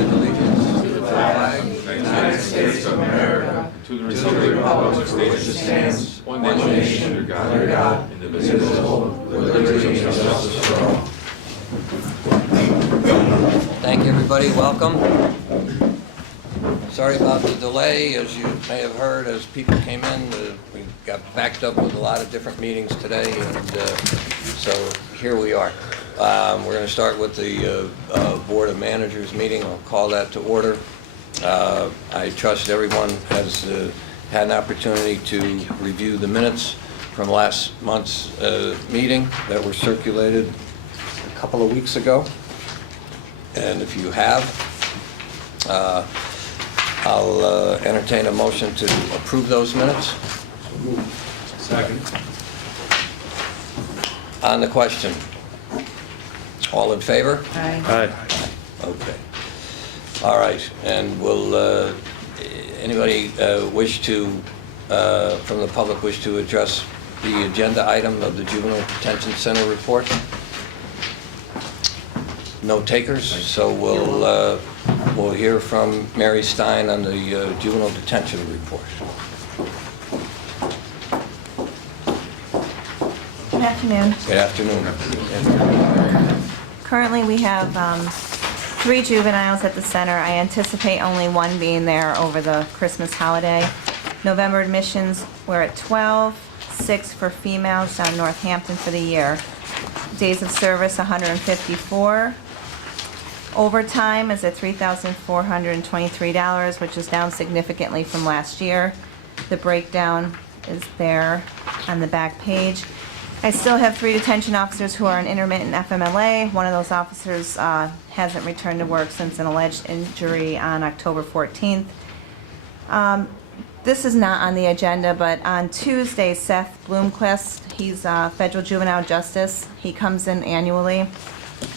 pledge allegiance to the flag of the United States of America, to the republic for which it stands, one nation under God, indivisible, with liberty and justice for all. Thank you, everybody. Welcome. Sorry about the delay. As you may have heard, as people came in, we got backed up with a lot of different meetings today, and so here we are. We're going to start with the Board of Managers meeting. I'll call that to order. I trust everyone has had an opportunity to review the minutes from last month's meeting that were circulated a couple of weeks ago. And if you have, I'll entertain a motion to approve those minutes. Second. On the question, all in favor? Aye. Okay. All right, and will anybody wish to, from the public, wish to address the agenda item of the Juvenile Detention Center report? No takers, so we'll hear from Mary Stein on the juvenile detention report. Good afternoon. Good afternoon. Currently, we have 3 juveniles at the center. I anticipate only one being there over the Christmas holiday. November admissions, we're at 12, 6 for females down Northampton for the year. Days of service, 154. Overtime is at $3,423, which is down significantly from last year. The breakdown is there on the back page. I still have 3 detention officers who are on intermittent FMLA. One of those officers hasn't returned to work since an alleged injury on October 14th. This is not on the agenda, but on Tuesday, Seth Bloomquist, he's federal juvenile justice. He comes in annually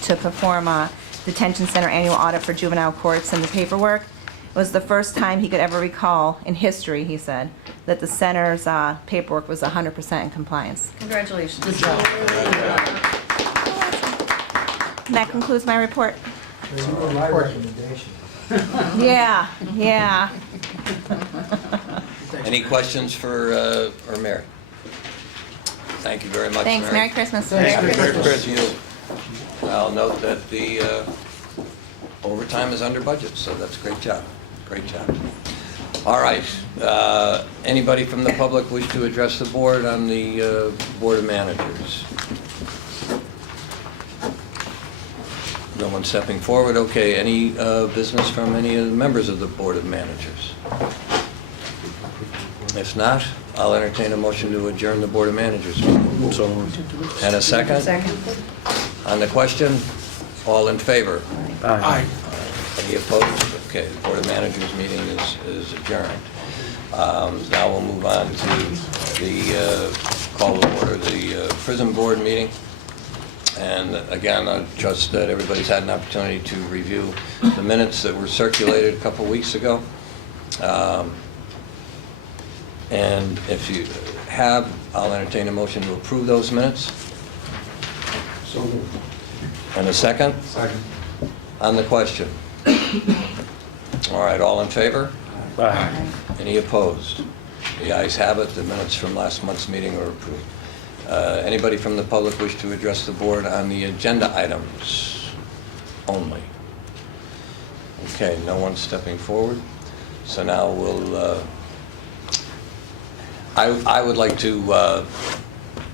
to perform a detention center annual audit for juvenile courts and the paperwork. It was the first time he could ever recall in history, he said, that the center's paperwork was 100% in compliance. Congratulations. Good job. And that concludes my report. My recommendation. Yeah. Any questions for Mary? Thank you very much, Thanks. Mary. Merry Christmas. Thanks. Merry Christmas. I'll note that the overtime is under budget, so that's a great job. Great job. All right. Anybody from the public wish to address the board on the Board of Managers? No one stepping forward. Okay. Any business from any of the members of the Board of Managers? If not, I'll entertain a motion to adjourn the Board of Managers meeting. So moved. And a second? Second. On the question, all in favor? Aye. Any opposed? Okay, the Board of Managers meeting is adjourned. Now we'll move on to the call to order the prison board meeting. And again, I trust that everybody's had an opportunity to review the minutes that were circulated a couple weeks ago. And if you have, I'll entertain a motion to approve those minutes. So moved. And a second? Second. On the question? All right, all in favor? Aye. Any opposed? The ayes have it. The minutes from last month's meeting are approved. Anybody from the public wish to address the board on the agenda items only? Okay, no one stepping forward. So now we'll... I would like to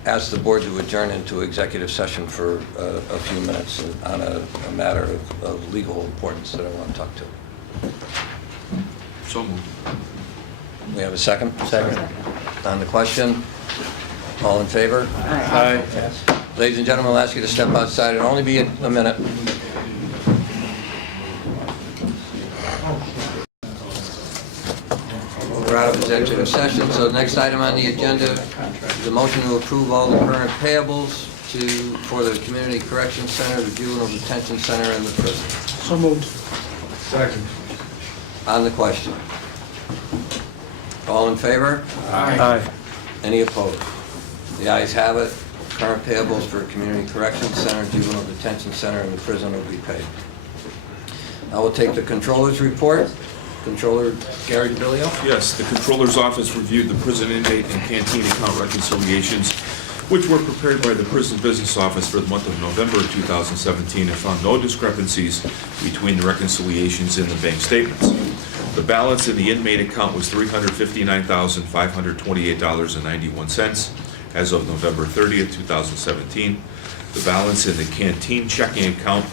ask the board to adjourn into executive session for a few minutes on a matter of legal importance that I want to talk to. So moved. We have a second? Second. On the question, all in favor? Aye. Ladies and gentlemen, I'll ask you to step outside. It'll only be a minute. We're out of executive session, so the next item on the agenda is a motion to approve all the current payables for the Community Correction Center, the Juvenile Detention Center, and the prison. So moved. Second. On the question, all in favor? Aye. Any opposed? The ayes have it. Current payables for Community Correction Center, Juvenile Detention Center, and the prison will be paid. I will take the controller's report. Controller Gary DeBillio. Yes, the Controller's Office reviewed the prison inmate and canteen account reconciliations, which were prepared by the Prison Business Office for the month of November 2017 and found no discrepancies between the reconciliations in the bank statements. The balance in the inmate account was $359,528.91 as of November 30th, 2017. The balance in the canteen checking account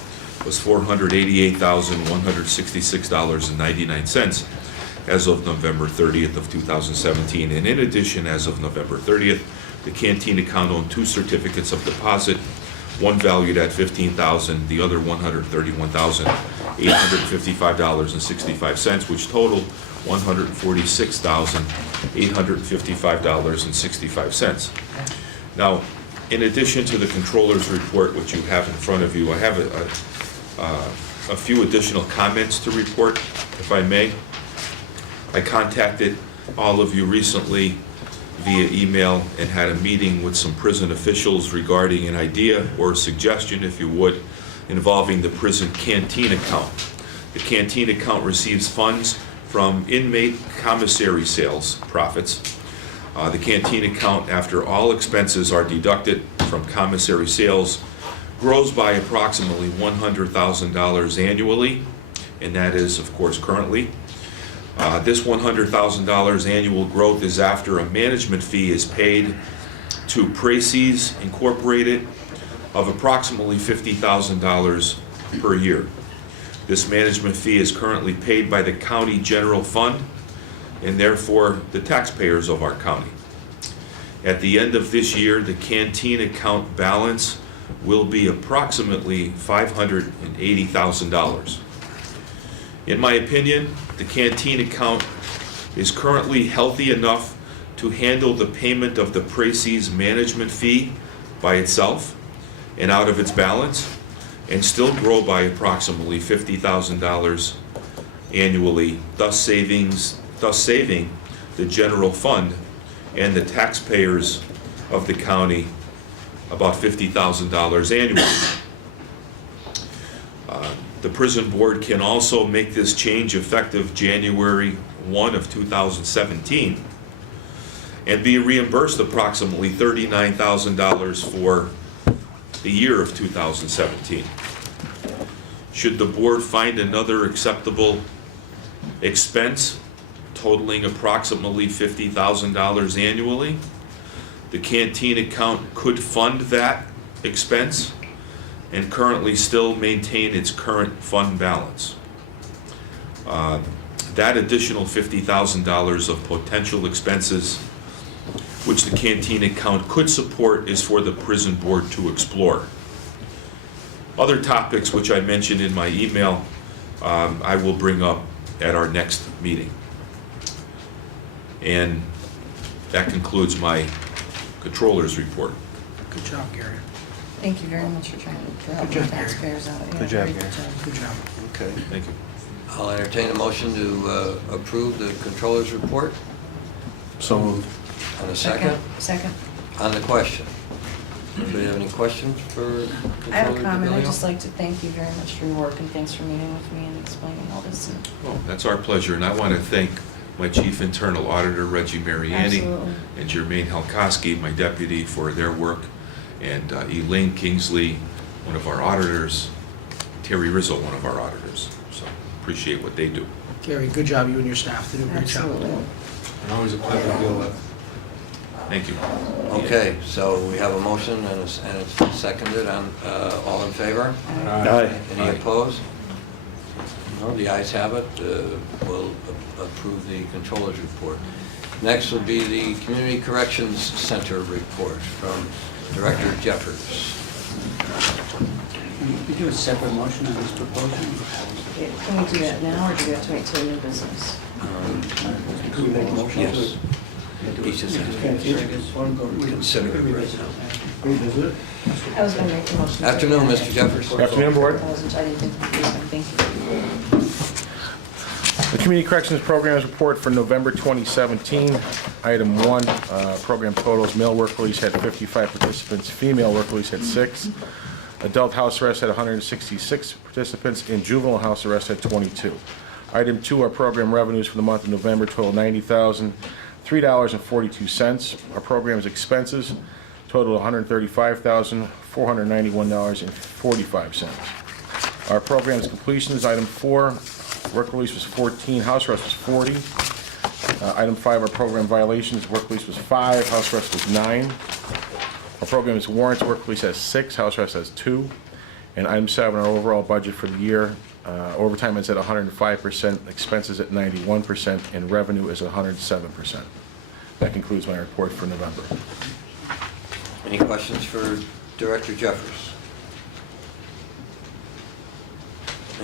was $488,166.99 as of November 30th of 2017. And in addition, as of November 30th, the canteen account owned 2 certificates of deposit, one valued at $15,000, the other $131,855.65, which totaled $146,855.65. Now, in addition to the controller's report, which you have in front of you, I have a few additional comments to report, if I may. I contacted all of you recently via email and had a meeting with some prison officials regarding an idea or a suggestion, if you would, involving the prison canteen account. The canteen account receives funds from inmate commissary sales profits. The canteen account, after all expenses are deducted from commissary sales, grows by approximately $100,000 annually, and that is, of course, currently. This $100,000 annual growth is after a management fee is paid to Precies Incorporated of approximately $50,000 per year. This management fee is currently paid by the county general fund and therefore the taxpayers of our county. At the end of this year, the canteen account balance will be approximately $580,000. In my opinion, the canteen account is currently healthy enough to handle the payment of the Precies management fee by itself and out of its balance, and still grow by approximately $50,000 annually, thus saving the general fund and the taxpayers of the county about $50,000 annually. The prison board can also make this change effective January 1 of 2017 and be reimbursed approximately $39,000 for the year of 2017. Should the board find another acceptable expense totaling approximately $50,000 annually, the canteen account could fund that expense and currently still maintain its current fund balance. That additional $50,000 of potential expenses which the canteen account could support is for the prison board to explore. Other topics which I mentioned in my email, I will bring up at our next meeting. And that concludes my controller's report. Good job, Gary. Thank you very much for trying to help Good the job, Gary. taxpayers out. Yeah, Good job, very Gary. Good job. Okay. Thank you. I'll entertain a motion to approve the controller's report. So moved. On the second? Second. On the question. Anybody have any questions for I have a Controller comment. I'd DeBillio? just like to thank you very much for your work and thanks for meeting with me and explaining all this. And Well, that's our pleasure, and I want to thank my chief internal auditor, Reggie Mariani, Absolutely. and Jermaine Halkoski, my deputy, for their work, and Elaine Kingsley, one of our auditors, Terry Rizzo, one of our auditors. So appreciate what they do. Gary, good job. You and your staff did a great job. Absolutely. Always a pleasure to deal with. Thank you. Okay, so we have a motion and it's seconded on, all in favor? Aye. Any Aye. opposed? No, the ayes have it. We'll approve the controller's report. Next will be the Community Corrections Center report from Director Jeffers. Can we do a separate motion on this proposal? Yeah, can we do that now or do we have to wait till new business? Can we make a motion? Yes. Each is consider it right now. Revisit it? I was going to make the motion. to- Afternoon, Mr. Jeffers. Afternoon, Board. I didn't think we could. Thank you. The Community Corrections Programs Report for November 2017. Item 1, program totals, male work release had 55 participants, female work release had 6. Adult house arrest had 166 participants, and juvenile house arrest had 22. Item 2, our program revenues for the month of November total $90,003.42. Our program's expenses total $135,491.45. Our program's completions, item 4, work release was 14, house arrest was 40. Item 5, our program violations, work release was 5, house arrest was 9. Our program is warrants, work release has 6, house arrest has 2. And item 7, our overall budget for the year, overtime is at 105%, expenses at 91%, and revenue is 107%. That concludes my report for November. Any questions for Director Jeffers?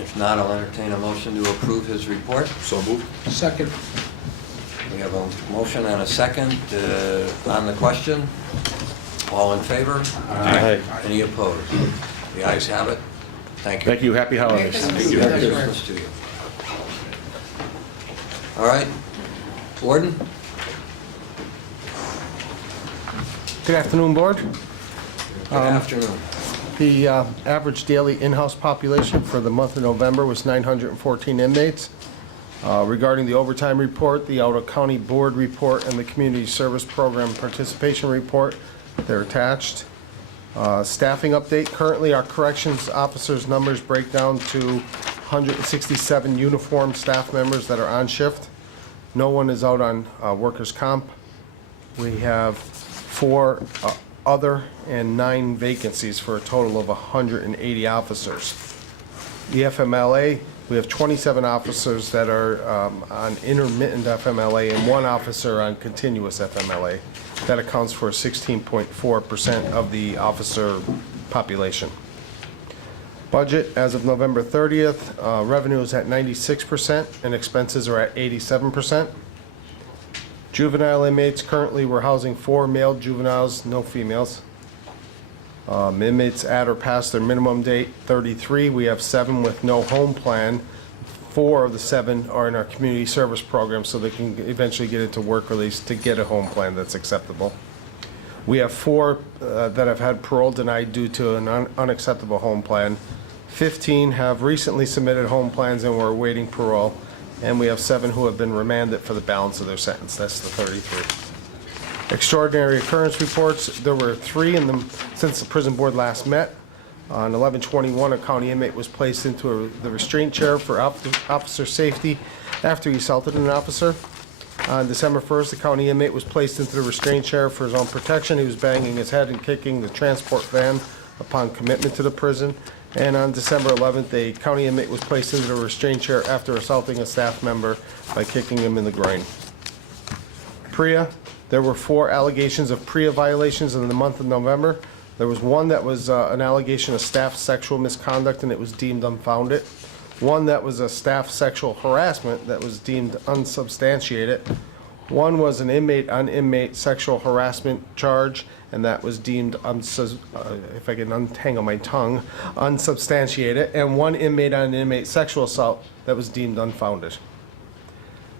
If not, I'll entertain a motion to approve his report. So moved. Second. We have a motion and a second on the question. All in favor? Aye. Any opposed? The ayes have it. Thank you. Thank you, happy holidays. Thank you. Merry Christmas to you. All right, Warden? Good afternoon, Board. Good afternoon. The average daily in-house population for the month of November was 914 inmates. Regarding the overtime report, the out-of-county board report, and the community service program participation report, they're attached. Staffing update, currently our corrections officers' numbers break down to 167 uniformed staff members that are on shift. No one is out on workers' comp. We have 4 other and 9 vacancies for a total of 180 officers. The FMLA, we have 27 officers that are on intermittent FMLA and 1 officer on continuous FMLA. That accounts for 16.4% of the officer population. Budget as of November 30th, revenue is at 96% and expenses are at 87%. Juvenile inmates, currently we're housing 4 male juveniles, no females. Inmates at or past their minimum date, 33. We have 7 with no home plan. 4 of the 7 are in our community service program, so they can eventually get into work release to get a home plan that's acceptable. We have 4 that have had parole denied due to an unacceptable home plan. 15 have recently submitted home plans and we're awaiting parole. And we have 7 who have been remanded for the balance of their sentence. That's the 33. Extraordinary occurrence reports, there were 3 in them since the prison board last met. On 11/21, a county inmate was placed into the restraint chair for officer safety after he assaulted an officer. On December 1st, the county inmate was placed into the restraint chair for his own protection. He was banging his head and kicking the transport van upon commitment to the prison. And on December 11th, a county inmate was placed into the restraint chair after assaulting a staff member by kicking him in the groin. PREA, there were 4 allegations of PREA violations in the month of November. There was 1 that was an allegation of staff sexual misconduct and it was deemed unfounded. 1 that was a staff sexual harassment that was deemed unsubstantiated. 1 was an inmate on inmate sexual harassment charge and that was deemed, if I can untangle my tongue, unsubstantiated. And 1 inmate on inmate sexual assault that was deemed unfounded.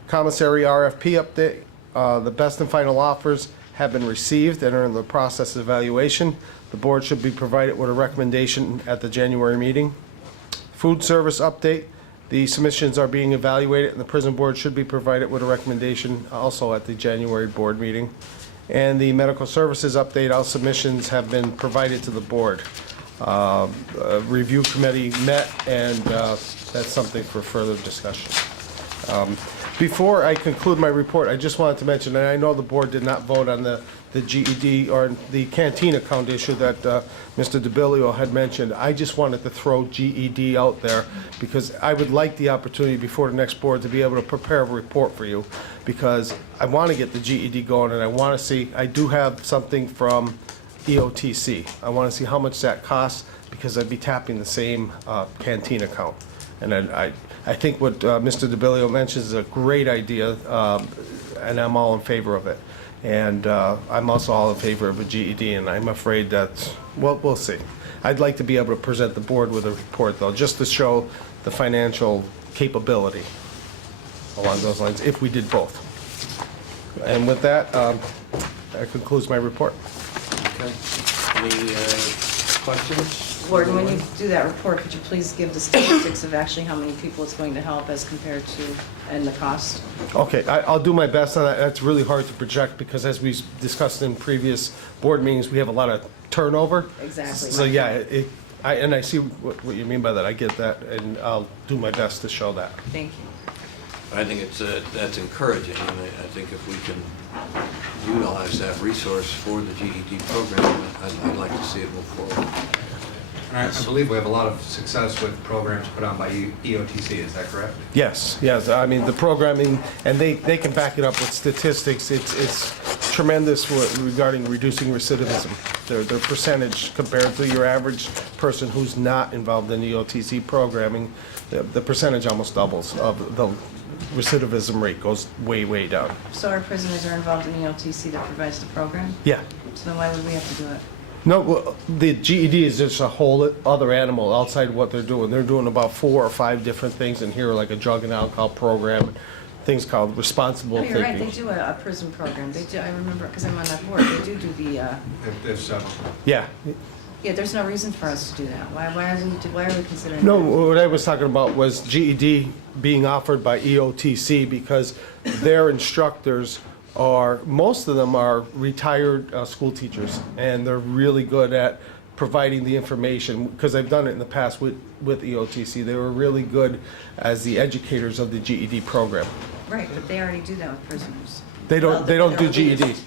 Commissary RFP update, the best and final offers have been received and are in the process of evaluation. The board should be provided with a recommendation at the January meeting. Food service update, the submissions are being evaluated and the prison board should be provided with a recommendation also at the January board meeting. And the medical services update, all submissions have been provided to the board. A review committee met and that's something for further discussion. Before I conclude my report, I just wanted to mention, and I know the board did not vote on the GED or the canteen account issue that Mr. DeBillio had mentioned. I just wanted to throw GED out there because I would like the opportunity before the next board to be able to prepare a report for you because I want to get the GED going and I want to see, I do have something from EOTC. I want to see how much that costs because I'd be tapping the same canteen account. And I think what Mr. DeBillio mentions is a great idea, and I'm all in favor of it. And I'm also all in favor of a GED, and I'm afraid that, well, we'll see. I'd like to be able to present the board with a report, though, just to show the financial capability along those lines, if we did both. And with that, that concludes my report. Okay. Any questions? Gordon, when you do that report, could you please give the statistics of actually how many people it's going to help as compared to, and the cost? Okay, I'll do my best on that. That's really hard to project because as we discussed in previous board meetings, we have a lot of turnover. Exactly. So, yeah, I see what you mean by that. I get that, and I'll do my best to show that. Thank you. I think that's encouraging, and I think if we can utilize that resource for the GED program, I'd like to see it move forward. And I believe we have a lot of success with programs put on by EOTC, is that correct? Yes, yes. I mean, the programming, and they can back it up with statistics. It's tremendous regarding reducing recidivism. Their percentage compared to your average person who's not involved in EOTC programming, the percentage almost doubles of the recidivism rate goes way, way down. So our prisoners are involved in EOTC that provides the program? Yeah. So then why would we have to do it? No, well, the GED is just a whole other animal outside what they're doing. They're doing about 4 or 5 different things in here, like a drug and alcohol program, things called responsible No, thinking. you're right, they do a prison program. They do, I remember, because I'm on that board, they do the, If so, Yeah. yeah, there's no reason for us to do that. Why are we considering No, that? what I was talking about was GED being offered by EOTC because their instructors are, most of them are retired school teachers, and they're really good at providing the information, because I've done it in the past with EOTC. They were really good as the educators of the GED program. Right, but they already do that with prisoners. They don't- Well, they don't do they're GED. released.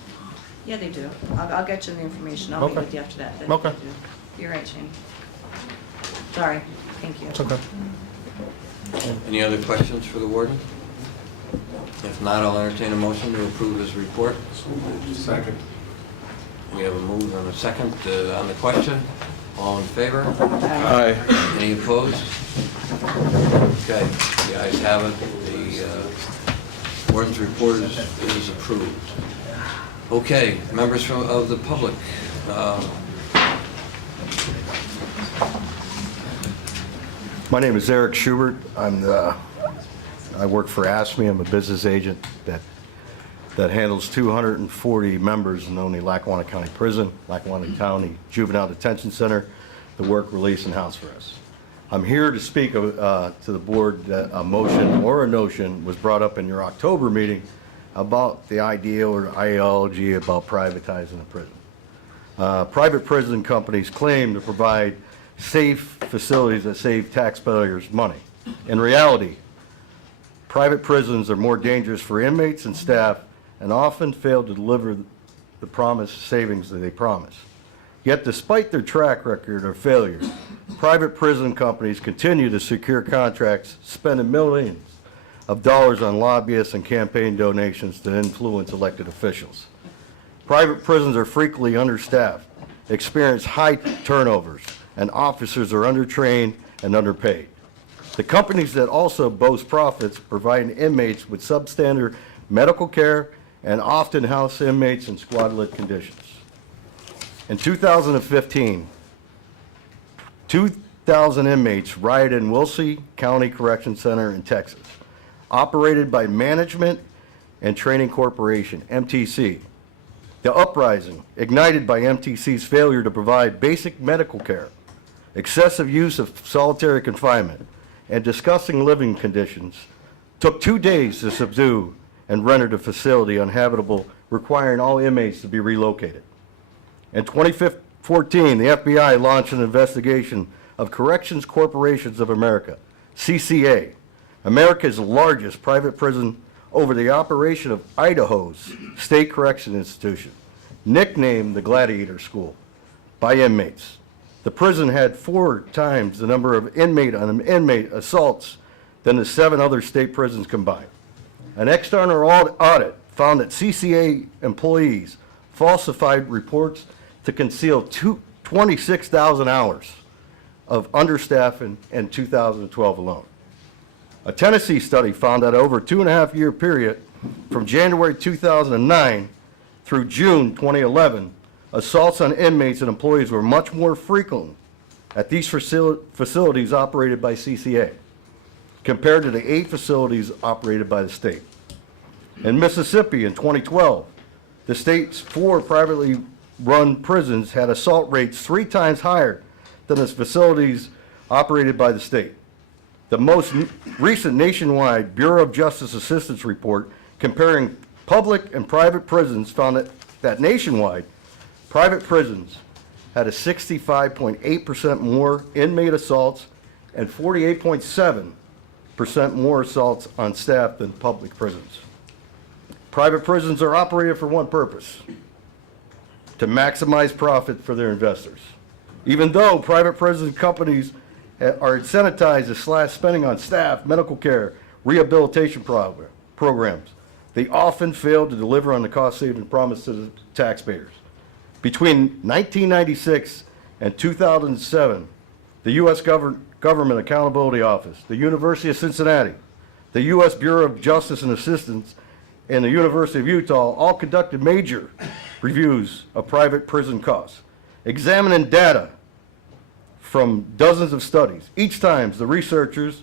Yeah, they do. I'll get you the information. I'll meet Okay. with you after that. They Okay. do. You're right, Shane. Sorry, thank you. It's okay. Any other questions for the warden? If not, I'll entertain a motion to approve his report. second. We have a move and a second on the question. All in favor? Aye. Any opposed? Okay, the ayes have it. The warden's report is approved. Okay, members of the public. My name is Eric Schubert. I work for ASME. I'm a business agent that handles 240 members in only Lackawanna County Prison, Lackawanna County Juvenile Detention Center, the work, release, and house arrest. I'm here to speak to the board that a motion or a notion was brought up in your October meeting about the idea or ideology about privatizing a prison. Private prison companies claim to provide safe facilities that save taxpayers money. In reality, private prisons are more dangerous for inmates and staff and often fail to deliver the promised savings that they promise. Yet despite their track record of failure, private prison companies continue to secure contracts, spending millions of dollars on lobbyists and campaign donations to influence elected officials. Private prisons are frequently understaffed, experience high turnovers, and officers are undertrained and underpaid. The companies that also boast profits provide inmates with substandard medical care and often house inmates in squalid conditions. In 2015, 2,000 inmates rioted in Wilsey County Correction Center in Texas, operated by Management and Training Corporation, MTC. The uprising, ignited by MTC's failure to provide basic medical care, excessive use of solitary confinement, and disgusting living conditions, took 2 days to subdue and render the facility uninhabitable, requiring all inmates to be relocated. In 2014, the FBI launched an investigation of Corrections Corporations of America, CCA, America's largest private prison, over the operation of Idaho's state correction institution, nicknamed the Gladiator School, by inmates. The prison had 4 times the number of inmate assaults than the 7 other state prisons combined. An external audit found that CCA employees falsified reports to conceal 26,000 hours of understaffing in 2012 alone. A Tennessee study found that over a 2.5-year period from January 2009 through June 2011, assaults on inmates and employees were much more frequent at these facilities operated by CCA compared to the 8 facilities operated by the state. In Mississippi in 2012, the state's 4 privately run prisons had assault rates 3 times higher than the facilities operated by the state. The most recent nationwide Bureau of Justice Assistance report comparing public and private prisons found that nationwide, private prisons had a 65.8% more inmate assaults and 48.7% more assaults on staff than public prisons. Private prisons are operated for one purpose: to maximize profit for their investors. Even though private prison companies are incentivized to slash spending on staff, medical care, rehabilitation programs, they often fail to deliver on the cost-saving promise to the taxpayers. Between 1996 and 2007, the U.S. Government Accountability Office, the University of Cincinnati, the U.S. Bureau of Justice and Assistance, and the University of Utah all conducted major reviews of private prison costs, examining data from dozens of studies. Each time, the researchers,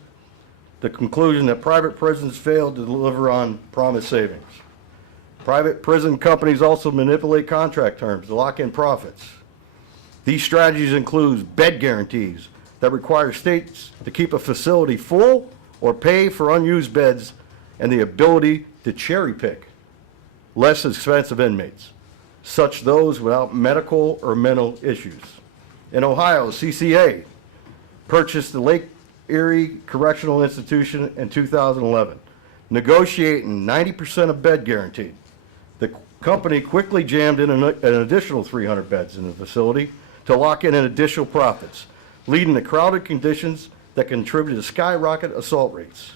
the conclusion that private prisons failed to deliver on promised savings. Private prison companies also manipulate contract terms to lock in profits. These strategies include bed guarantees that require states to keep a facility full or pay for unused beds, and the ability to cherry pick less expensive inmates, such those without medical or mental issues. In Ohio, CCA purchased the Lake Erie Correctional Institution in 2011, negotiating 90% of bed guarantee. The company quickly jammed in an additional 300 beds in the facility to lock in additional profits, leading to crowded conditions that contributed to skyrocket assault rates.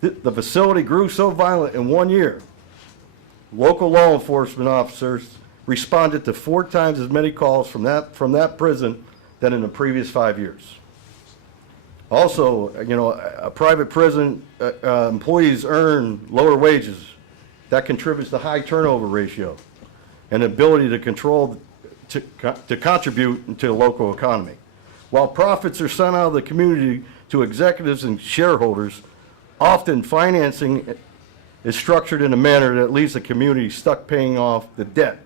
The facility grew so violent in 1 year, local law enforcement officers responded to 4 times as many calls from that prison than in the previous 5 years. Also, a private prison, employees earn lower wages. That contributes to high turnover ratio and ability to control, to contribute to the local economy. While profits are sent out of the community to executives and shareholders, often financing is structured in a manner that leaves the community stuck paying off the debt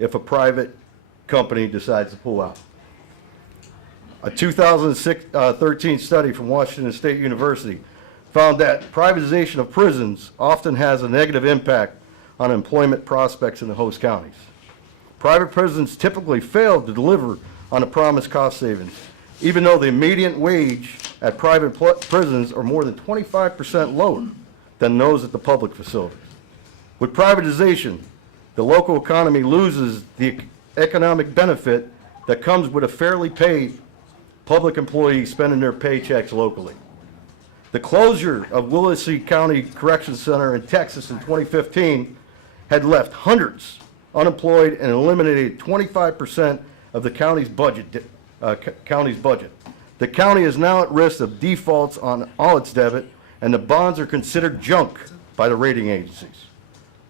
if a private company decides to pull out. A 2013 study from Washington State University found that privatization of prisons often has a negative impact on employment prospects in the host counties. Private prisons typically fail to deliver on the promised cost savings, even though the median wage at private prisons are more than 25% lower than those at the public facilities. With privatization, the local economy loses the economic benefit that comes with a fairly paid public employee spending their paychecks locally. The closure of Willacy County Correction Center in Texas in 2015 had left hundreds unemployed and eliminated 25% of the county's budget. The county is now at risk of defaults on all its debt, and the bonds are considered junk by the rating agencies.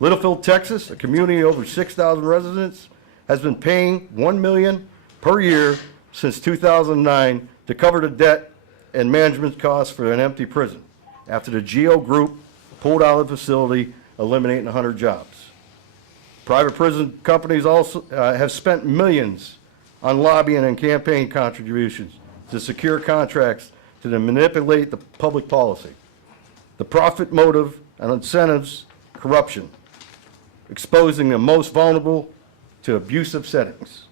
Littlefield, Texas, a community of over 6,000 residents, has been paying $1 million per year since 2009 to cover the debt and management costs for an empty prison after the GEO Group pulled out of the facility, eliminating 100 jobs. Private prison companies also have spent millions on lobbying and campaign contributions to secure contracts to manipulate the public policy. The profit motive and incentives, corruption, exposing the most vulnerable to abusive settings.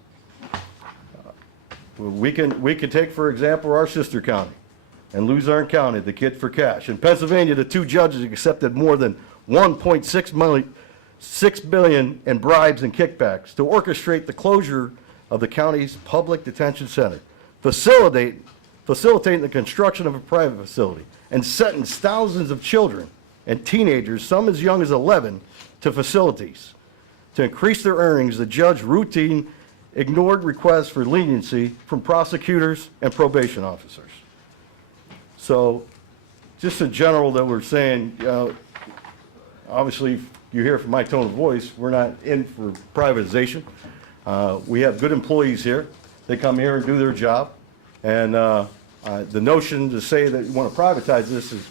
We can take, for example, our sister county and Luzerne County, the Kid for Cash. In Pennsylvania, the 2 judges accepted more than $1.6 billion in bribes and kickbacks to orchestrate the closure of the county's public detention center, facilitating the construction of a private facility, and sentenced thousands of children and teenagers, some as young as 11, to facilities. To increase their earnings, the judge routine ignored requests for leniency from prosecutors and probation officers. So, just in general, that we're saying, obviously, you hear from my tone of voice, we're not in for privatization. We have good employees here. They come here and do their job. And the notion to say that you want to privatize this is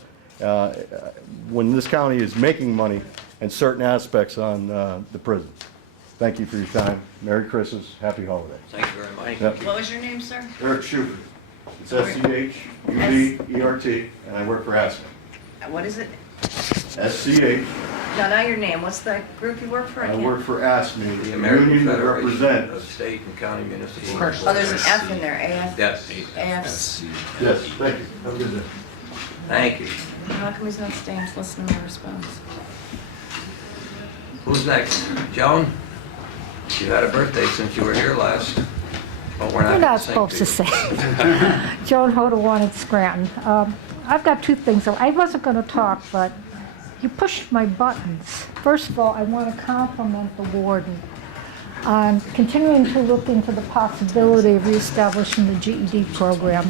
when this county is making money in certain aspects on the prison. Thank you for your time. Merry Christmas, happy holidays. Thank you very much. Yep. What was your name, sir? Eric Schubert. It's SCHUBERT, and I work for ASME. What is it? SCH, No, not your name. What's the group you work for? I can't- work for ASME, The the American union that Federation of represents. State and County Municipal. Oh, there's an F in there, AF? Yes, AF. Yes, thank you. Have a good day. thank you. How come he's not staying to listen to my response? Who's next? Joan? You had a birthday since you were here last. But we're not You're gonna not sing supposed to you. say. Joan Hoda wanted Scranton. I've got two things. I wasn't going to talk, but you pushed my buttons. First of all, I want to compliment the warden on continuing to look into the possibility of reestablishing the GED program.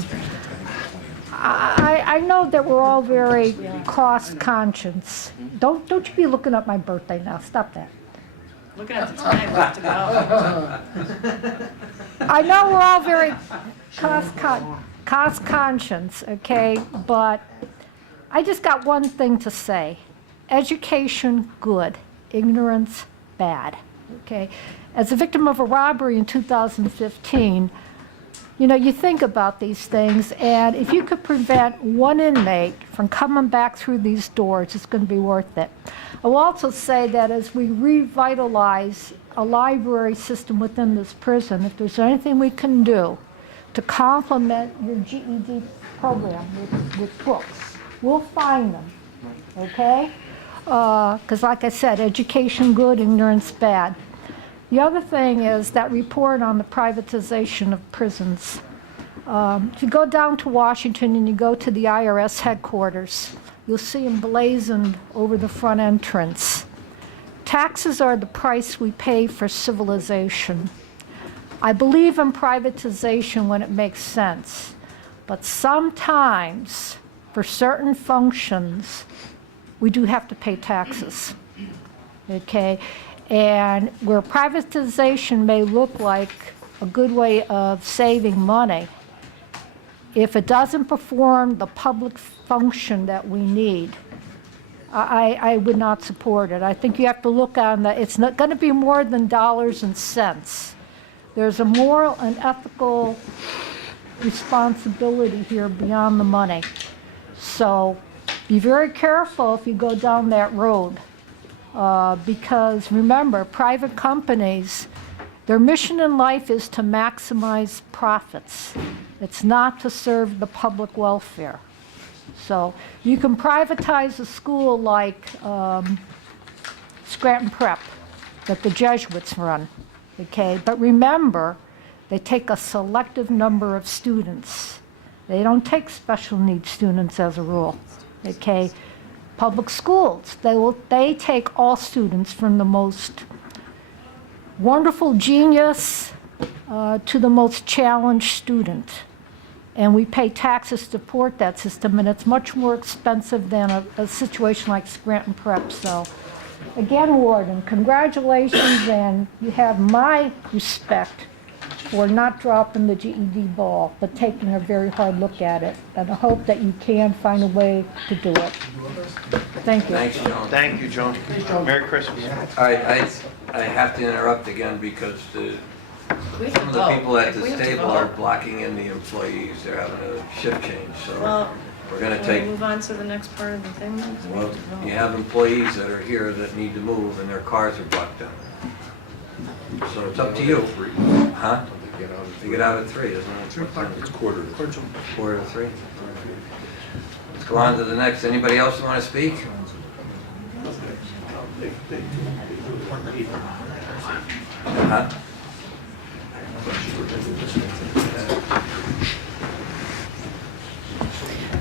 I know that we're all very cost conscious. Don't you be looking up my birthday now. Stop that. Looking at the time, we have to go. I know we're all very cost conscious, okay, but I just got one thing to say. Education, good. Ignorance, bad, okay? As a victim of a robbery in 2015, you know, you think about these things, and if you could prevent one inmate from coming back through these doors, it's going to be worth it. I will also say that as we revitalize a library system within this prison, if there's anything we can do to complement your GED program with books, we'll find them, okay? Because like I said, education good, ignorance bad. The other thing is that report on the privatization of prisons. If you go down to Washington and you go to the IRS headquarters, you'll see emblazoned over the front entrance. Taxes are the price we pay for civilization. I believe in privatization when it makes sense, but sometimes for certain functions, we do have to pay taxes, okay? And where privatization may look like a good way of saving money, if it doesn't perform the public function that we need, I would not support it. I think you have to look on that. It's not going to be more than dollars and cents. There's a moral and ethical responsibility here beyond the money. So be very careful if you go down that road. Because remember, private companies, their mission in life is to maximize profits. It's not to serve the public welfare. So you can privatize a school like Scranton Prep that the Jesuits run, okay? But remember, they take a selective number of students. They don't take special needs students as a rule, okay? Public schools, they take all students from the most wonderful genius to the most challenged student. And we pay taxes to support that system, and it's much more expensive than a situation like Scranton Prep. So again, Warden, congratulations, and you have my respect for not dropping the GED ball, but taking a very hard look at it. And I hope that you can find a way to do it. Thank you. Thanks, Joan. Thank you, Joan. Merry Christmas. All right, I have to interrupt again because We have some to of the vote. people at If we this have to table vote. are blocking in the employees. They're having a shift change, so Well, we're gonna can we take, move on to the next part of the thing? then? 'Cause we well, have to vote. you have employees that are here that need to move and their cars are blocked down. So it's up to you. Huh? They get out at 3, isn't it? What time? It's quarter. Quarter to 3. Let's go on to the next. Anybody else want to speak? Huh?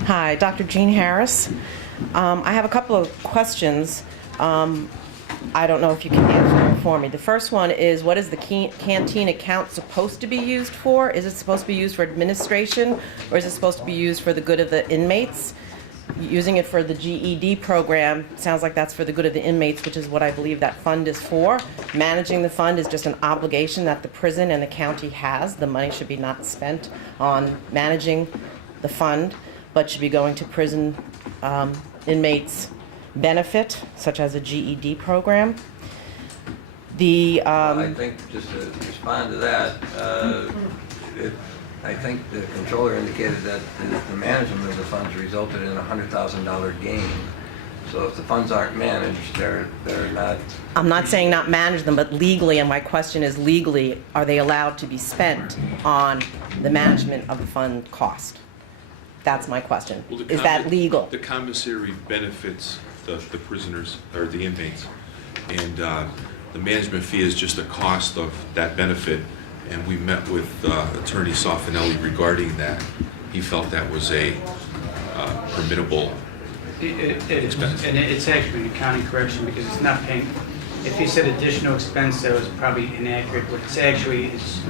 Hi, Dr. Jean Harris. I have a couple of questions. I don't know if you can answer them for me. The first one is, what is the canteen account supposed to be used for? Is it supposed to be used for administration, or is it supposed to be used for the good of the inmates? Using it for the GED program sounds like that's for the good of the inmates, which is what I believe that fund is for. Managing the fund is just an obligation that the prison and the county has. The money should be not spent on managing the fund, but should be going to prison inmates' benefit, such as a GED program. The, I think, just to respond to that, I think the controller indicated that the management of the funds resulted in a $100,000 gain. So if the funds aren't managed, they're not. I'm not saying not manage them, but legally, and my question is legally, are they allowed to be spent on the management of the fund cost? That's my question. Well, Is that legal? The commissary benefits the prisoners, or the inmates, and the management fee is just a cost of that benefit, and we met with Attorney Soffinelli regarding that. He felt that was a permittable expense. And it's actually a county correction because it's not paying, if he said additional expense, that was probably inaccurate. What it's actually is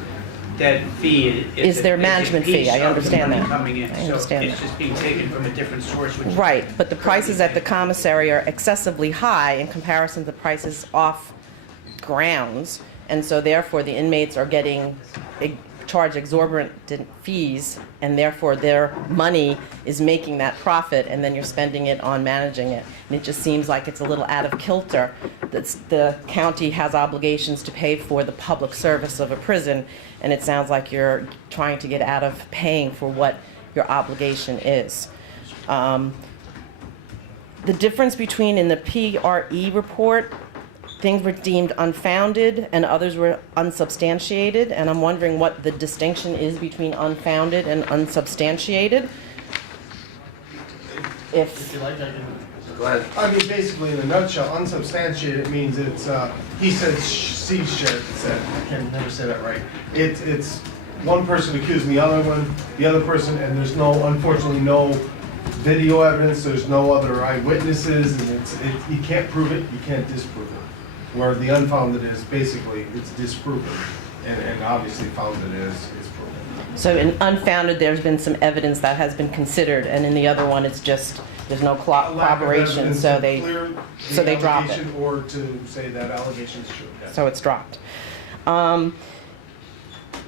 that fee. Is their management fee, I understand that. Coming in. I understand So it's just being taken from a different source. Which Right, but the prices at the commissary are excessively high in comparison to prices off grounds, and so therefore the inmates are getting charged exorbitant fees, and therefore their money is making that profit, and then you're spending it on managing it. And it just seems like it's a little out of kilter. The county has obligations to pay for the public service of a prison, and it sounds like you're trying to get out of paying for what your obligation is. The difference between in the PRE report, things were deemed unfounded and others were unsubstantiated, and I'm wondering what the distinction is between unfounded and unsubstantiated. If you like, I can. Go ahead. I mean, basically, in a nutshell, unsubstantiated means it's, he said, she said, I can never say that right. It's one person accusing the other one, the other person, and there's unfortunately, no video evidence, there's no other eyewitnesses, and you can't prove it, you can't disprove it. Where the unfounded is, basically, it's disproven, and obviously founded is proven. So in unfounded, there's been some evidence that has been considered, and in the other one, it's just, there's no corroboration, so they drop it. Or to say that allegation is true. Yeah. So it's dropped.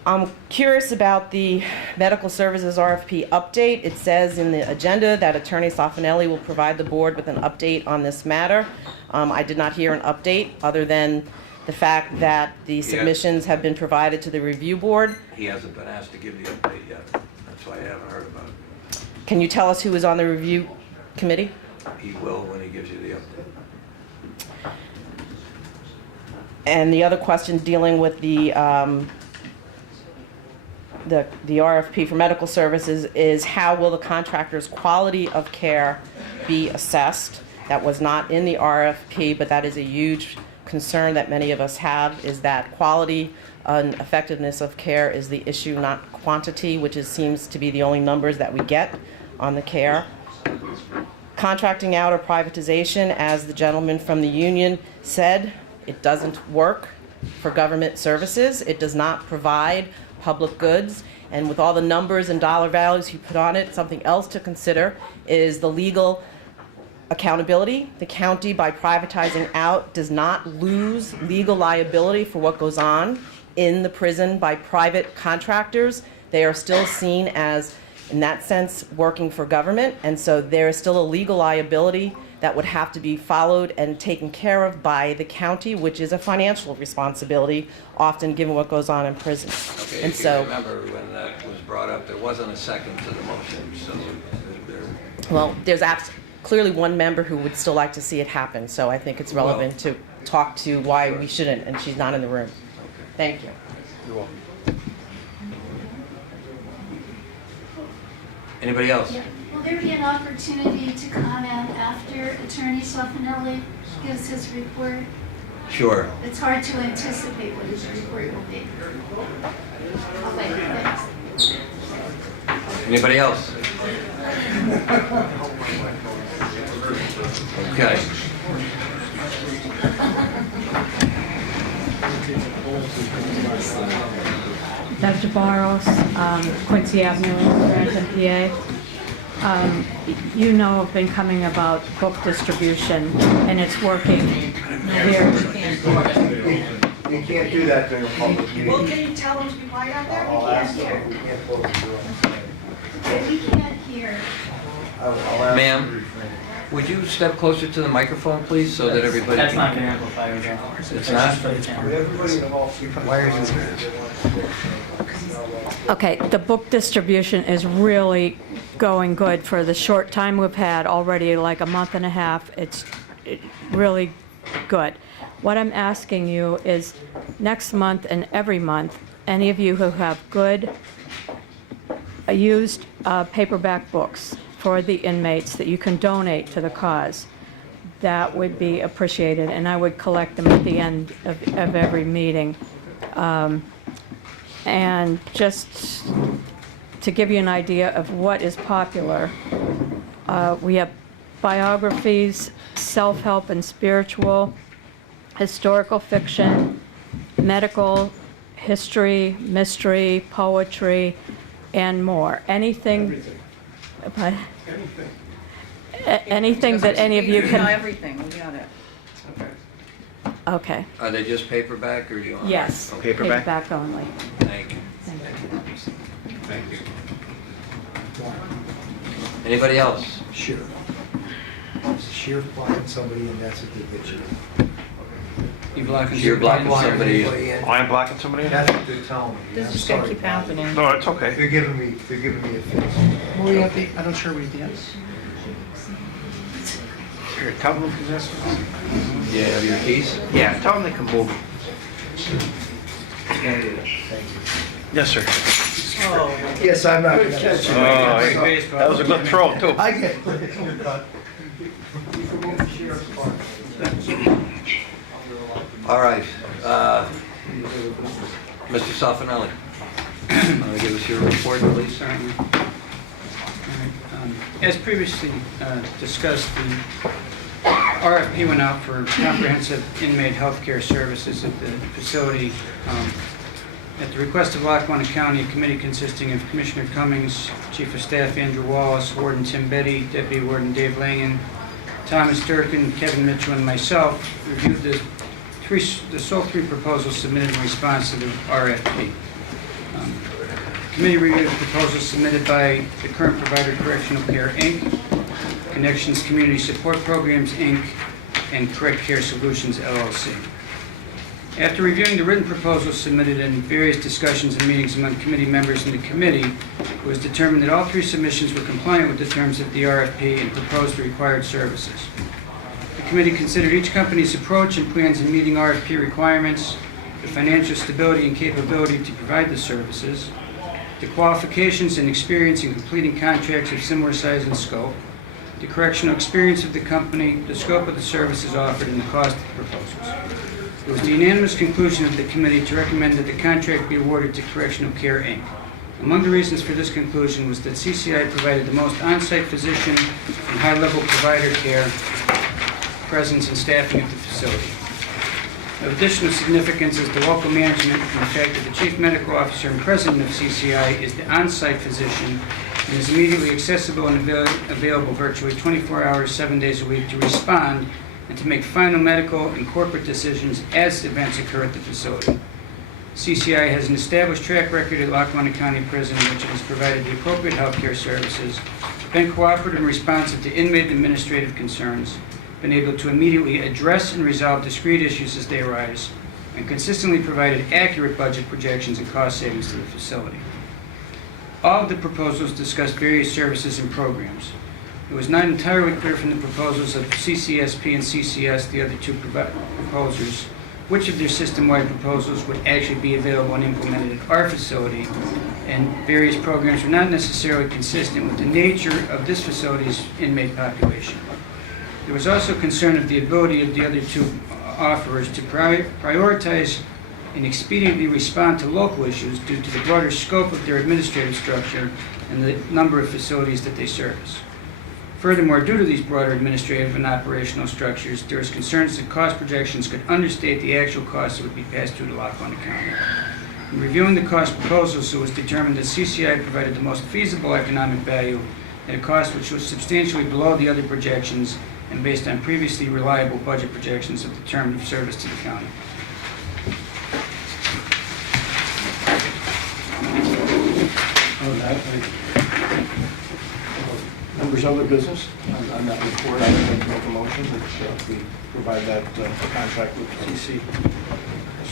I'm curious about the medical services RFP update. It says in the agenda that Attorney Soffinelli will provide the board with an update on this matter. I did not hear an update other than the fact that the submissions have been provided to the review board. He hasn't been asked to give the update yet. That's why I haven't heard about it. Can you tell us who is on the review committee? He will when he gives you the update. And the other question dealing with the RFP for medical services is how will the contractor's quality of care be assessed? That was not in the RFP, but that is a huge concern that many of us have, is that quality and effectiveness of care is the issue, not quantity, which seems to be the only numbers that we get on the care. Contracting out or privatization, as the gentleman from the union said, it doesn't work for government services. It does not provide public goods. And with all the numbers and dollar values you put on it, something else to consider is the legal accountability. The county, by privatizing out, does not lose legal liability for what goes on in the prison by private contractors. They are still seen as, in that sense, working for government, and so there is still a legal liability that would have to be followed and taken care of by the county, which is a financial responsibility, often given what goes on in prison. Okay, And if so, you remember when that was brought up, there wasn't a second to the motion, so there. well, there's clearly one member who would still like to see it happen, so I think it's relevant to talk to why we shouldn't, and she's not in the room. Thank you. You're welcome. Anybody else? Yeah. Will there be an opportunity to comment after Attorney Soffinelli gives his report? Sure. It's hard to anticipate what his report will be. Okay, thanks. Anybody else? Okay. Dr. Barros, Quincy Avenue, Scranton, PA. You know I've been coming about book distribution, and it's working very. You can't do that during a public meeting. Well, can you tell them to be quiet out there? I'll We ask can't them, hear. we can't close the door. We can't hear. I'll ask Ma'am, Would you step closer to the microphone, please, so that everybody That's can... not going to amplify your game. It's not? Okay, the book distribution is really going good for the short time we've had, already like a month and a half. It's really good. What I'm asking you is next month and every month, any of you who have good used paperback books for the inmates that you can donate to the cause, that would be appreciated, and I would collect them at the end of every meeting. And just to give you an idea of what is popular, we have biographies, self-help and spiritual, historical fiction, medical, history, mystery, poetry, and more. Anything that any of you No, can... everything, we got it. Okay. Are they just paperback or do you want? Yes. Okay. Paperback only. Thank you. Thank you. Anybody else? Sheer. Sheer blocking somebody and that's what they get you. You blocking You're blocking somebody. Oh, I'm blocking somebody? That's what they're telling me. This I'm is gonna sorry. keep happening. No, it's okay. They're giving me a fix. Were we at the, I don't sure we did. Here, tell them to this. Yeah, have your keys? Yeah, tell them they can move. Thank you. Yes, sir. Yes, I'm not gonna. That was a good throw, too. I get it. All right. Mr. Soffanelli, want to give us your report, please? Certainly. All right, as previously discussed, the RFP went out for comprehensive inmate health care services at the facility. At the request of Lackawanna County, a committee consisting of Commissioner Cummings, Chief of Staff Andrew Wallace, Warden Tim Betty, Deputy Warden Dave Langen, Thomas Durkin, Kevin Mitchell, and myself reviewed the sole three proposals submitted in response to the RFP. The committee reviewed the proposals submitted by the current provider Correctional Care, Inc., Connections Community Support Programs, Inc., and Correct Care Solutions, LLC. After reviewing the written proposals submitted in various discussions and meetings among committee members in the committee, it was determined that all three submissions were compliant with the terms of the RFP and proposed the required services. The committee considered each company's approach and plans in meeting RFP requirements, the financial stability and capability to provide the services, the qualifications and experience in completing contracts of similar size and scope, the correctional experience of the company, the scope of the services offered, and the cost of the proposals. It was the unanimous conclusion of the committee to recommend that the contract be awarded to Correctional Care, Inc. Among the reasons for this conclusion was that CCI provided the most on-site physician and high-level provider care presence and staffing at the facility. Of additional significance is the local management and the fact that the Chief Medical Officer and President of CCI is the on-site physician and is immediately accessible and available virtually 24 hours, 7 days a week to respond and to make final medical and corporate decisions as events occur at the facility. CCI has an established track record at Lackawanna County Prison, in which it has provided the appropriate health care services, been cooperative and responsive to inmate administrative concerns, been able to immediately address and resolve discrete issues as they arise, and consistently provided accurate budget projections and cost savings to the facility. All of the proposals discussed various services and programs. It was not entirely clear from the proposals of CCSP and CCS, the other two proposers, which of their system-wide proposals would actually be available and implemented at our facility, and various programs were not necessarily consistent with the nature of this facility's inmate population. There was also concern of the ability of the other two offerers to prioritize and expediently respond to local issues due to the broader scope of their administrative structure and the number of facilities that they service. Furthermore, due to these broader administrative and operational structures, there is concerns that cost projections could understate the actual costs that would be passed through to Lackawanna County. In reviewing the cost proposals, it was determined that CCI provided the most feasible economic value at a cost which was substantially below the other projections and based on previously reliable budget projections of the term of service to the county. Members of the business, on that report, I would like to make a motion that we provide that contract with TC.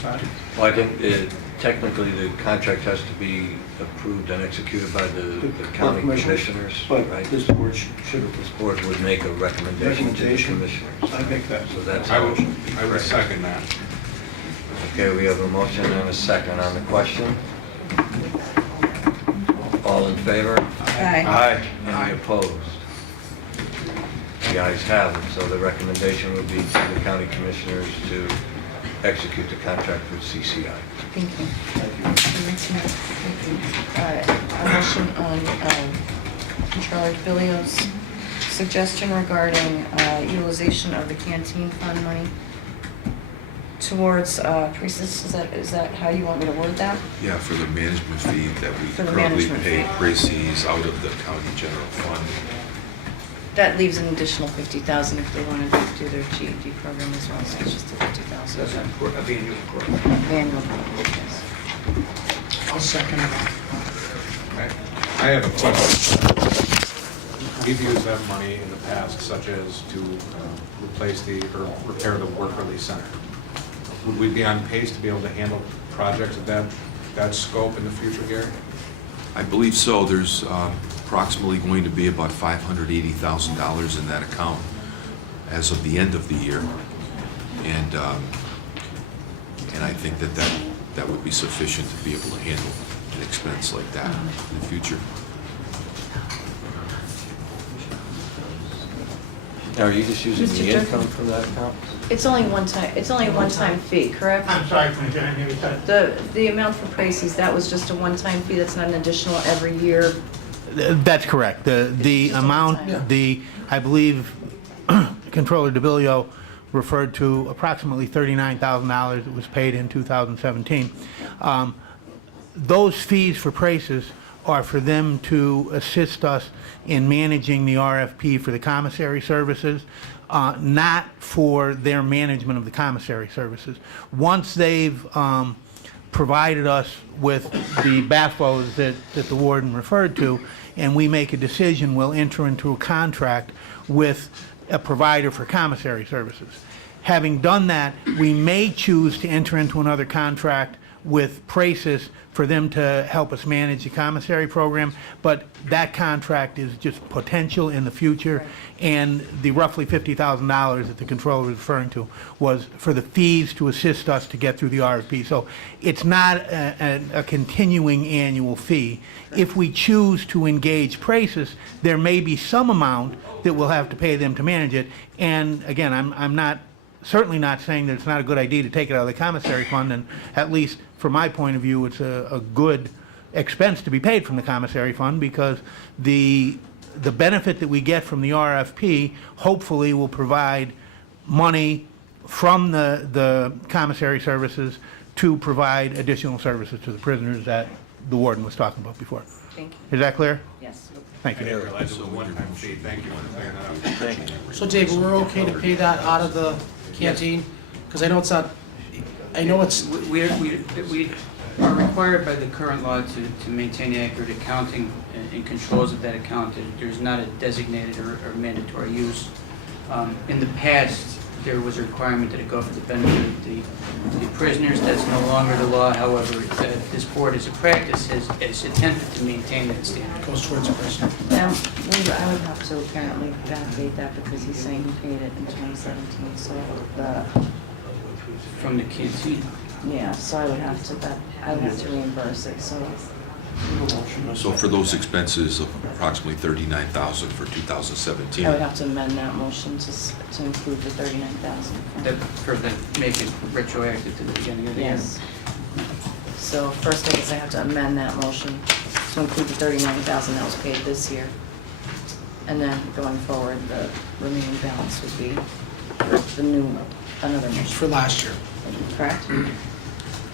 Signed. Well, I think technically the contract has to be approved and executed by the county commissioners, But right? this board should This board would make a recommendation to the commissioners. I make that. So that's I how would, it should be. I would correct. second that. Okay, we have a motion and a second on the question. All in favor? Aye. Any opposed? The ayes have it, so the recommendation would be to the county commissioners to execute the contract with CCI. Thank you. All right, a motion on Controller DeBillio's suggestion regarding utilization of the canteen fund money towards precincts. Is that how you want me to word that? Yeah, for the management fee that we For the currently management pay fee. Precies out of the county general fund. That leaves an additional 50,000 if they wanted to do their GED program as well, so it's just a 50,000. That's a annual program. Annual program, yes. I'll second it. I have a question. We've used that money in the past, such as to replace or repair the work release center. Would we be on pace to be able to handle projects of that scope in the future, Gary? I believe so. There's approximately going to be about $580,000 in that account as of the end of the year. And I think that would be sufficient to be able to handle an expense like that in the future. Now, are you just using Mr. the Durkin? income from that account? It's only a one-time fee, correct? I'm sorry, Commissioner, I didn't hear you say. The amount for Precies, that was just a one-time fee, that's not an additional every year? That's correct. The just a amount, one-time. I believe Controller DeBillio referred to approximately $39,000 that was paid in 2017. Those fees for Precis are for them to assist us in managing the RFP for the commissary services, not for their management of the commissary services. Once they've provided us with the backflows that the warden referred to, and we make a decision, we'll enter into a contract with a provider for commissary services. Having done that, we may choose to enter into another contract with Precis for them to help us manage the commissary program, but that contract is just potential in the future, and the roughly $50,000 that the controller was referring to was for the fees to assist us to get through the RFP. So it's not a continuing annual fee. If we choose to engage Precis, there may be some amount that we'll have to pay them to manage it, and again, I'm certainly not saying that it's not a good idea to take it out of the commissary fund, and at least from my point of view, it's a good expense to be paid from the commissary fund, because the benefit that we get from the RFP hopefully will provide money from the commissary services to provide additional services to the prisoners that the warden was talking about before. Thank you. Is that clear? Yes. Thank I you. didn't realize it was a one-time fee. Thank you for clearing that up. Thank you. So Dave, we're okay to pay that out of the canteen? Because I know it's not, I know it's, We are required by the current law to maintain accurate accounting and controls of that account. There's not a designated or mandatory use. In the past, there was a requirement that it go for the benefit of the prisoners. That's no longer the law. However, this board as a practice has attempted to maintain that standard. goes towards the person. I would have to apparently backdate that because he's saying he paid it in 2017, so From the canteen. yeah, so I would have to reimburse it, so. So for those expenses of approximately $39,000 for 2017. I would have to amend that motion to include the 39,000. For make it retroactive to the beginning of the year. Yes. So first, I guess I have to amend that motion to include the 39,000 that was paid this year. And then going forward, the remaining balance would be another motion. For last year. Correct?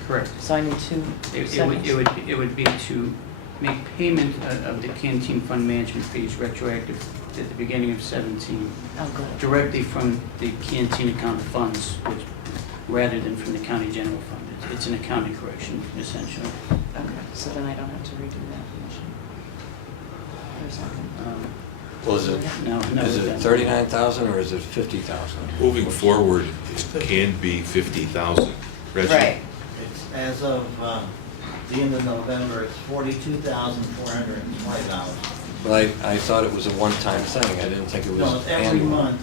Correct. So I need two seconds. It would be to make payment of the canteen fund management fees retroactive at the beginning of 17. Oh, good. Directly from the canteen account funds, rather than from the county general fund. It's an accounting correction, essentially. Okay, so then I don't have to redo that motion. For a second. Well, is it, No, no, is we've it done- 39,000 or is it 50,000? Moving forward, it can be 50,000. Reggie? Right. It's, as of the end of November, it's $42,420. Well, I thought it was a one-time thing. I didn't think it was No, it's every annual. month.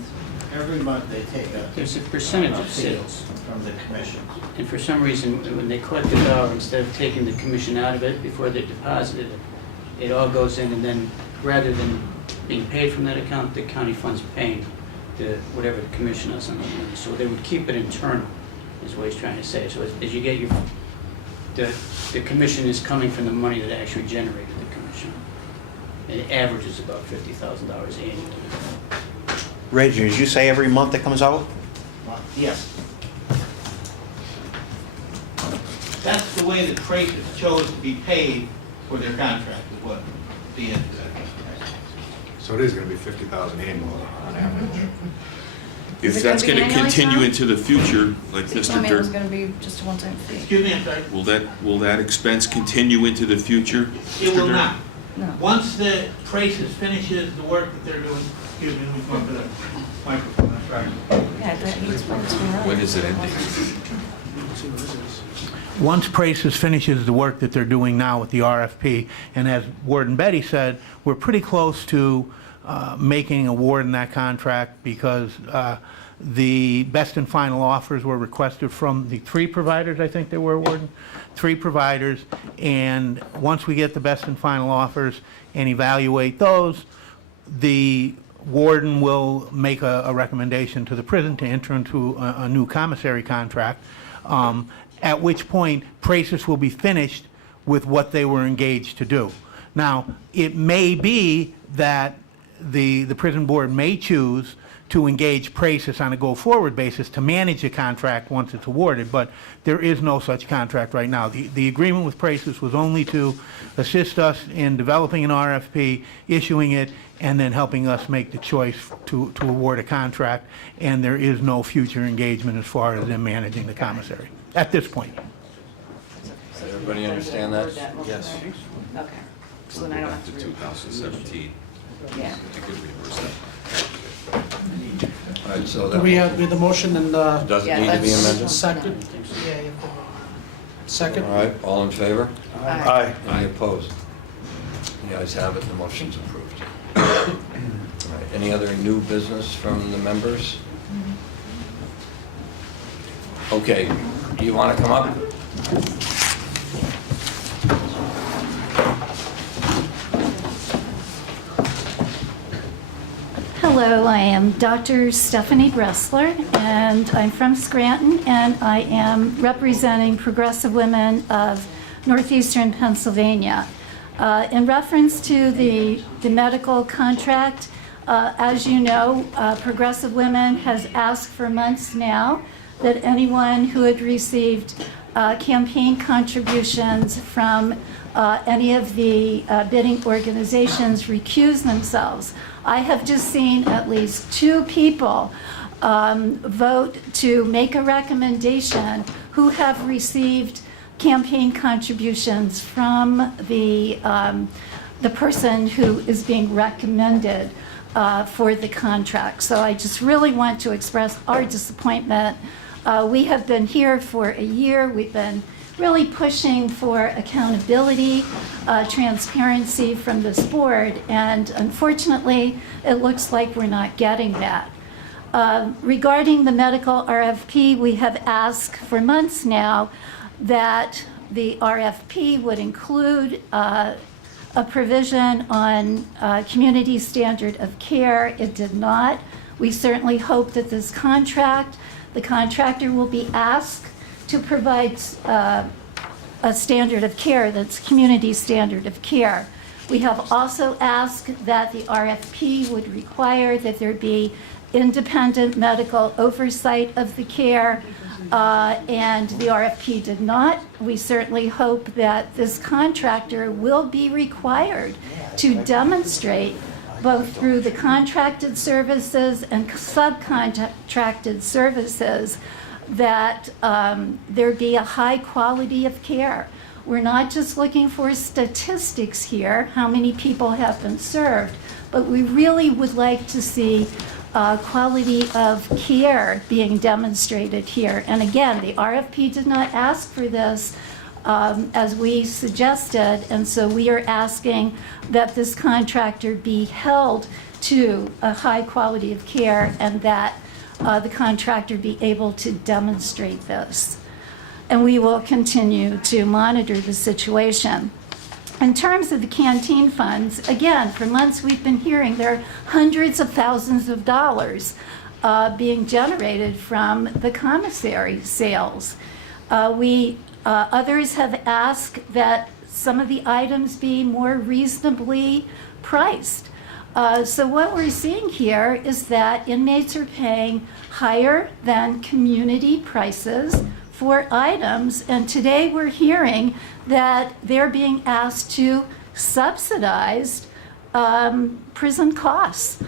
Every month they take a. There's a percentage of fee sales. From the commission. And for some reason, when they collect the dollar, instead of taking the commission out of it before they deposit it, it all goes in, and then rather than being paid from that account, the county fund's paying whatever the commission is on the money. So they would keep it internal, is what he's trying to say. So as you get the commission is coming from the money that actually generated the commission. And it averages about $50,000 annually. Reggie, did you say every month it comes out? Yes. That's the way the Traces chose to be paid for their contract, is what the end said. So it is going to be 50,000 annually on average. If Is it that's gonna going be to annually, continue Tom? into the future, like You Mr. told me it was Dirk, gonna be just a one-time fee. Excuse me, I'm sorry. will that expense continue into the future? It Mr. will Dirk? not. No. Once the Traces finishes the work that they're doing, excuse me, let me go up to the microphone, I'm sorry. Yeah, that he explained to me earlier. When is it ending? Once Praces finishes the work that they're doing now with the RFP, and as Warden Betty said, we're pretty close to making award in that contract because the best and final offers were requested from the 3 providers, I think they were awarded, 3 providers, and once we get the best and final offers and evaluate those, the warden will make a recommendation to the prison to enter into a new commissary contract, at which point Praces will be finished with what they were engaged to do. Now, it may be that the prison board may choose to engage Praces on a go-forward basis to manage the contract once it's awarded, but there is no such contract right now. The agreement with Praces was only to assist us in developing an RFP, issuing it, and then helping us make the choice to award a contract, and there is no future engagement as far as them managing the commissary at this point. Does everybody understand that? Yes. Okay. So then I don't have To to. 2017. Yeah. They could reimburse that. All right, so Do we that have the motion and does it need to be amended? second? Yeah, you have to. Second? All right, all in favor? Aye. Any opposed? The ayes have it, the motion's approved. All right, any other new business from the members? Okay, do you want to come up? Hello, I am Dr. Stephanie Bressler, and I'm from Scranton, and I am representing Progressive Women of Northeastern Pennsylvania. In reference to the medical contract, as you know, Progressive Women has asked for months now that anyone who had received campaign contributions from any of the bidding organizations recuse themselves. I have just seen at least 2 people vote to make a recommendation who have received campaign contributions from the person who is being recommended for the contract. So I just really want to express our disappointment. We have been here for a year. We've been really pushing for accountability, transparency from this board, and unfortunately, it looks like we're not getting that. Regarding the medical RFP, we have asked for months now that the RFP would include a provision on community standard of care. It did not. We certainly hope that this contract, the contractor will be asked to provide a standard of care that's community standard of care. We have also asked that the RFP would require that there be independent medical oversight of the care, and the RFP did not. We certainly hope that this contractor will be required to demonstrate both through the contracted services and subcontracted services that there be a high quality of care. We're not just looking for statistics here, how many people have been served, but we really would like to see quality of care being demonstrated here. And again, the RFP did not ask for this as we suggested, and so we are asking that this contractor be held to a high quality of care and that the contractor be able to demonstrate this. And we will continue to monitor the situation. In terms of the canteen funds, again, for months we've been hearing there are hundreds of thousands of dollars being generated from the commissary sales. Others have asked that some of the items be more reasonably priced. So what we're seeing here is that inmates are paying higher than community prices for items, and today we're hearing that they're being asked to subsidize prison costs,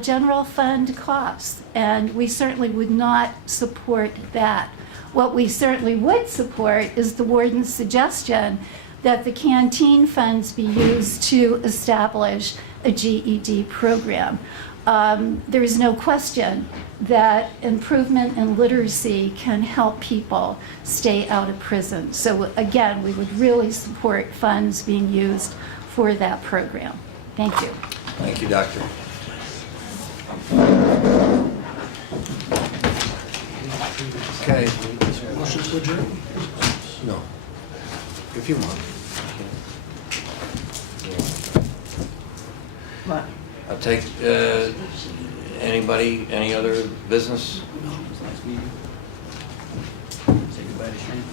general fund costs, and we certainly would not support that. What we certainly would support is the warden's suggestion that the canteen funds be used to establish a GED program. There is no question that improvement in literacy can help people stay out of prison. So again, we would really support funds being used for that program. Thank you. Thank you, Doctor. Okay. Motion to adjourn? No. If you want. What? I'll take, any other business?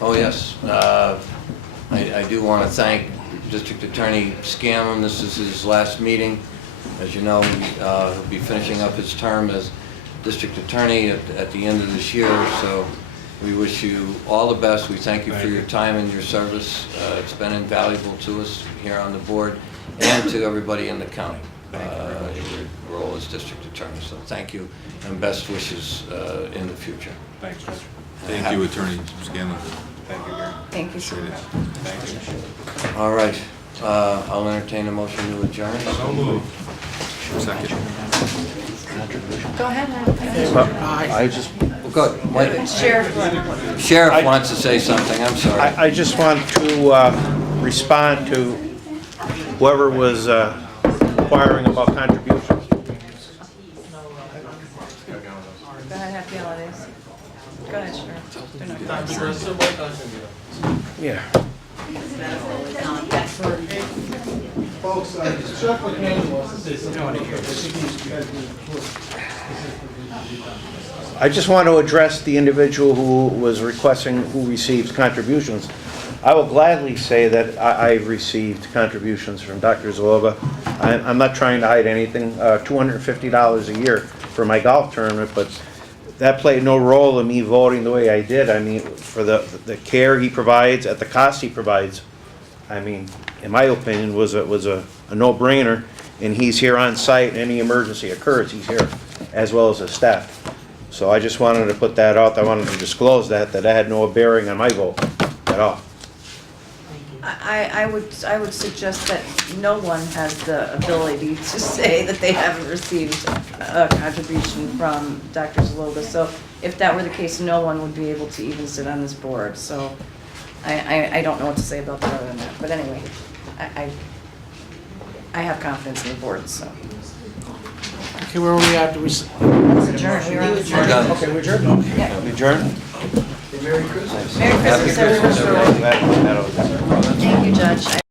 Oh, yes. I do want to thank District Attorney Scanlon. This is his last meeting. As you know, he'll be finishing up his term as District Attorney at the end of this year, so we wish you all the best. We thank you for your time and your service. It's been invaluable to us here on the board and to everybody in the county in your role as District Attorney. So thank you and best wishes in the future. Thanks, Mr. Thank you, Attorney Scanlon. Thank you, Gary. Thank you, sir. Thank you. All right. I'll entertain a motion to adjourn. So moved. Second. Go ahead. I just, Well, good. Wait. Sheriff. Wants to say something. I'm sorry. I just want to respond to whoever was inquiring about contributions. Go ahead, happy holidays. Go ahead, Sheriff. Yeah. Folks, Sheriff McCann wants to say something. I just want to address the individual who was requesting who received contributions. I will gladly say that I received contributions from Dr. Zaloga. I'm not trying to hide anything. $250 a year for my golf tournament, but that played no role in me voting the way I did. I mean, for the care he provides at the cost he provides, I mean, in my opinion, was a no-brainer. And he's here on site. Any emergency occurs, he's here, as well as his staff. So I just wanted to put that out. I wanted to disclose that had no bearing on my vote at all. I would suggest that no one has the ability to say that they haven't received a contribution from Dr. Zaloga. So if that were the case, no one would be able to even sit on this board. So I don't know what to say about that other than that. But anyway, I have confidence in the board, so. Okay, where are we at? Let's adjourn. We're on We're done. Okay, we adjourn? Yeah. We adjourn? Merry Christmas. Merry Christmas, everyone. Happy Christmas, everybody. Thank you, Judge.